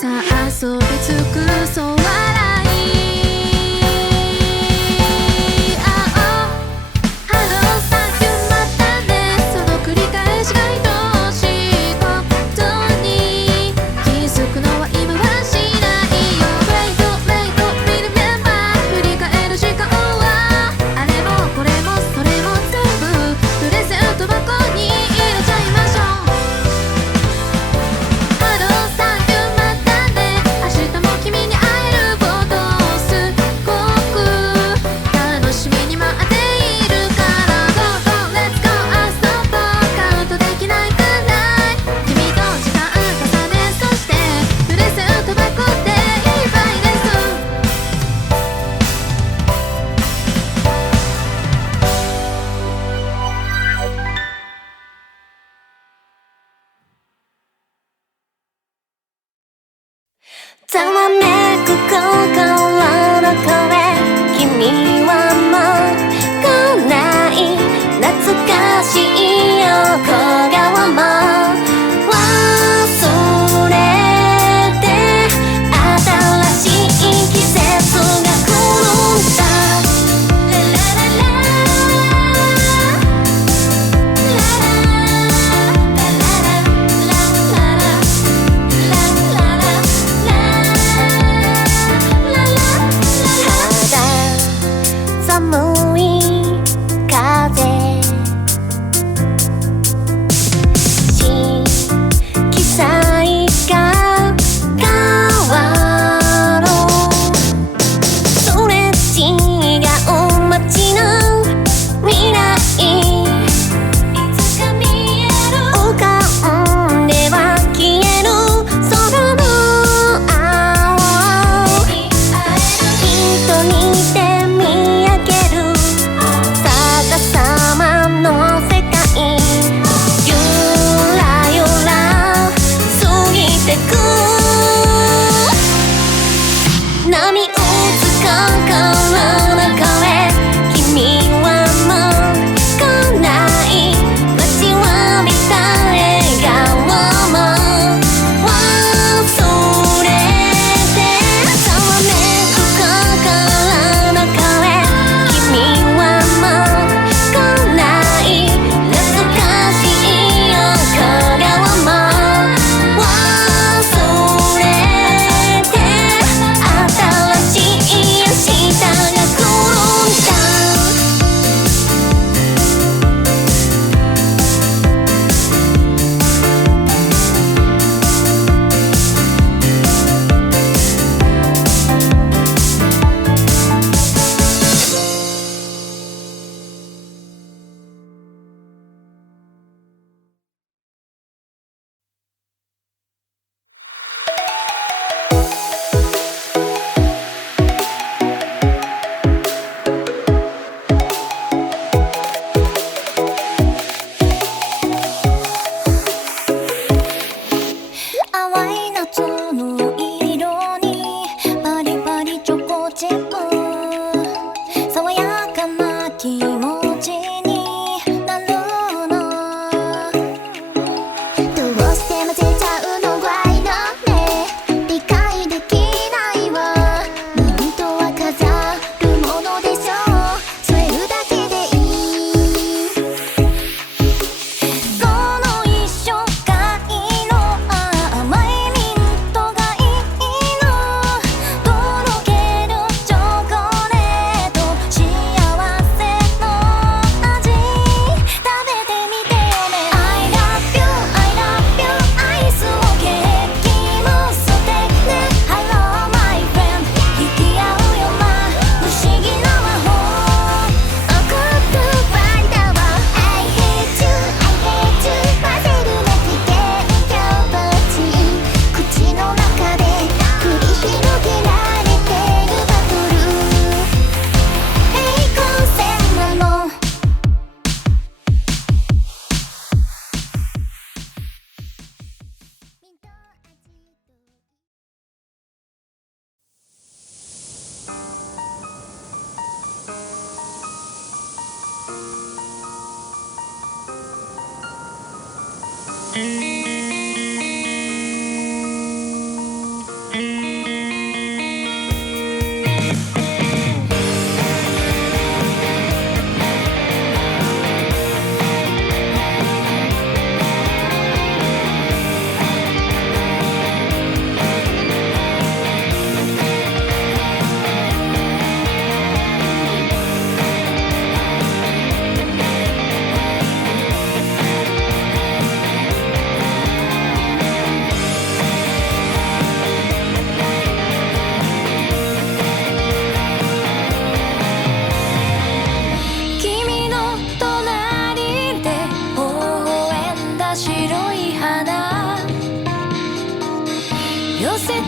さあ遊び尽くそう笑いざわめく心の声、君はもう来ない。懐かしい横顔も忘れて、新しい季節が来るんだ。寒い風、色彩が変わろう。それ違う街の未来、いつか見える。浮かんでは消える空の青、人にて見上げる逆さまの世界、ゆらゆら過ぎてく。波打つ心の声、君はもう来ない。待ちわびた笑顔も忘れて、ざわめく心の声、君はもう来ない。懐かしい横顔も忘れて、新しい明日が来るんだ。淡い夏の色にパリパリチョコチップ、爽やかな気持ちになるの。どうして混ぜちゃうのワイだね、理解できないわ。ミントは飾るものでしょう、添えるだけでいい。この一緒がいいの、甘いミン寄せて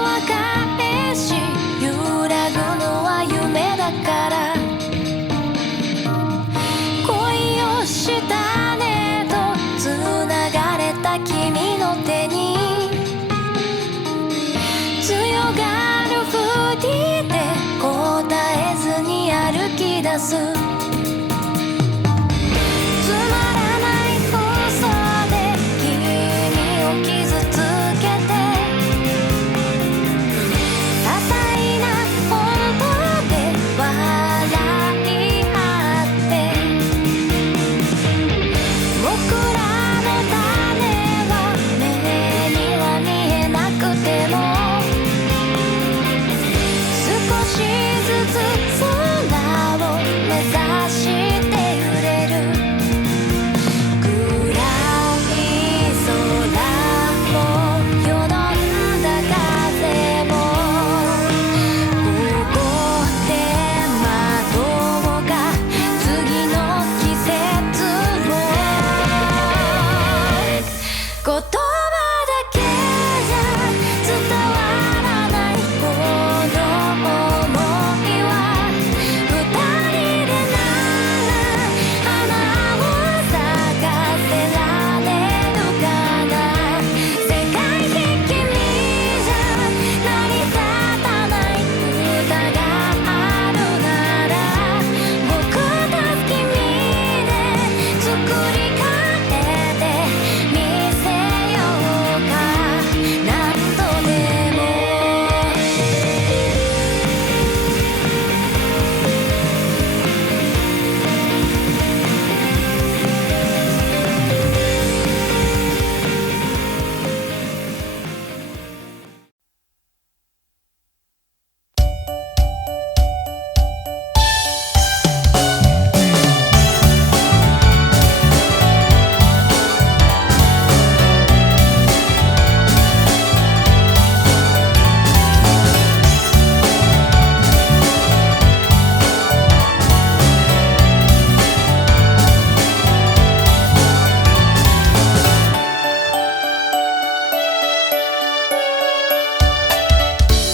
は返し揺らぐのは夢だから恋をしたねとつながれた君の手に強がるふりで答えずに歩き出すつまらない嘘で君を傷つけて些細な本当で笑い合って僕らの種は目には見えなくても少しずつ空を目指して揺れる暗い空もよどんだ風もここで待とうか次の季節を言葉だけじゃ伝わらないこの想いは二人でなら花を咲かせられるかな世界的君じゃ成り立たない歌があるなら僕たち君で作り変えてみせようか何度でも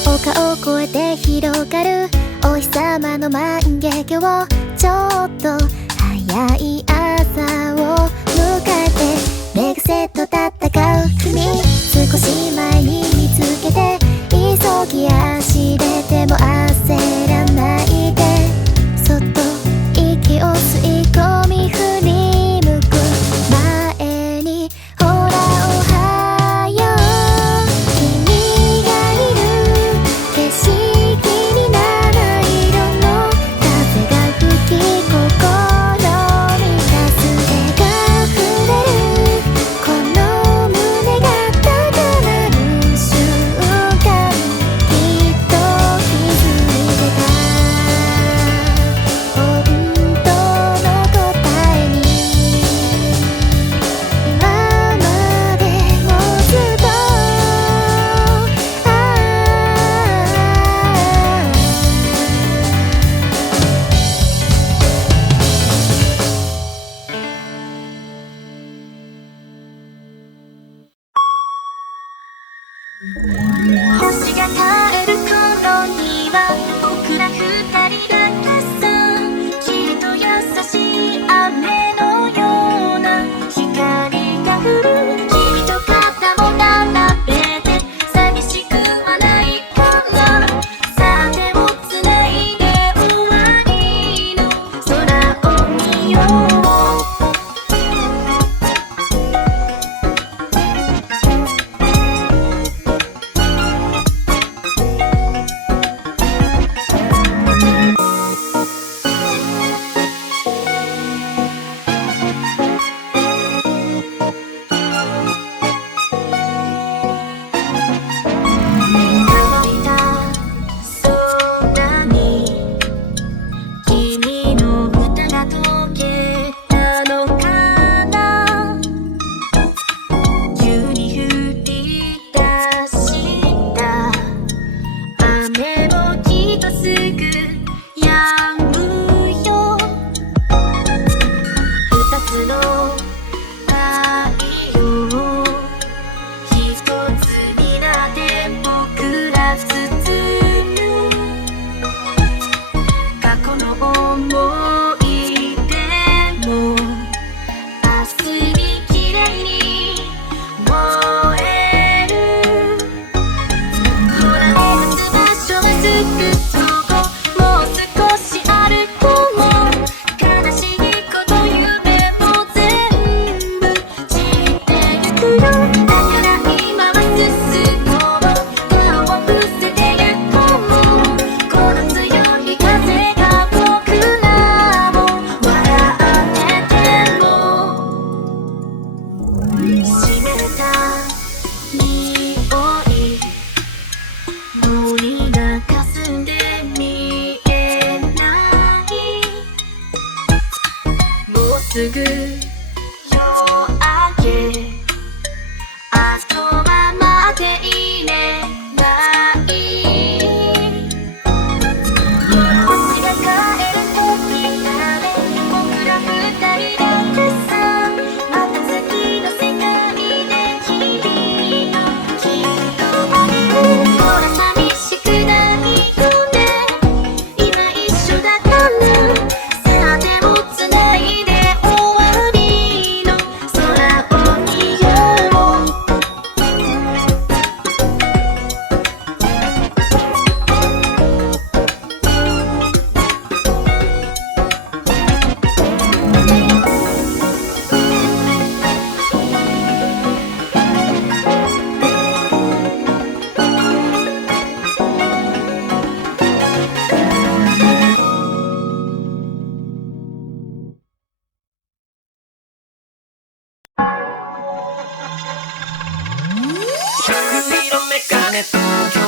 丘を越えて広がるお日様の満月をちょっと早い朝を迎えて目癖と戦う君少し前に見つけて急ぎ足ででも焦らないでそっと息を吸い込み振り向く前にほらおはよう君がいる景色に七色の風が吹き心満たす手が触れるこの胸が高鳴る瞬間きっと気づいてた本当の答えに今までもずっと星が帰る頃には僕ら二人が傘きっと優しい雨のような光が降る君と肩を並べて寂しくはないかなさあ手をつないで終わりの空を見よう東京